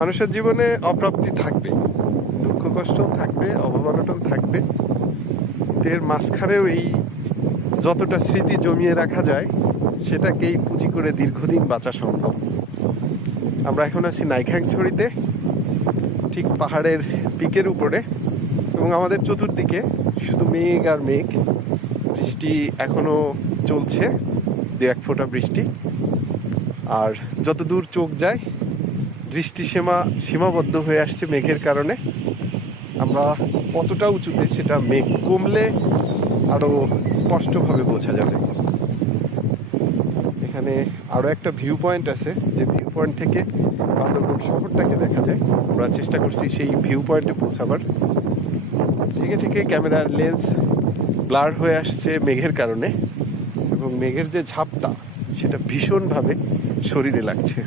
মানুষের জীবনে অপ্রাপ্তি থাকবে, দুঃখ কষ্ট থাকবে, অভাব অনটন থাকবে। এর মাঝখানেও এই যতটা স্মৃতি জমিয়ে রাখা যায় সেটাকেই পুঁজি করে দীর্ঘদিন বাঁচা সম্ভব। আমরা এখন আছি নাইক্ষ্যংছড়িতে, ঠিক পাহাড়ের পিকের উপরে, এবং আমাদের চতুর্দিকে শুধু মেঘ আর মেঘ। বৃষ্টি এখনো চলছে, দু এক ফোঁটা বৃষ্টি। আর যত দূর চোখ যায় দৃষ্টি সীমাবদ্ধ হয়ে আসছে মেঘের কারণে। আমরা কতটা উঁচুতে সেটা মেঘ কমলে আরো স্পষ্টভাবে বোঝা যাবে। এখানে আরো একটা ভিউ পয়েন্ট আছে, যে ভিউ পয়েন্ট থেকে বান্দরবন শহরটাকে দেখা যায়। আমরা চেষ্টা করছি সেই ভিউ পয়েন্টে পৌঁছাবার। থেকে থেকে ক্যামেরার লেন্স ব্লার হয়ে আসছে মেঘের কারণে, এবং মেঘের যে ঝাপটা সেটা ভীষণভাবে শরীরে লাগছে।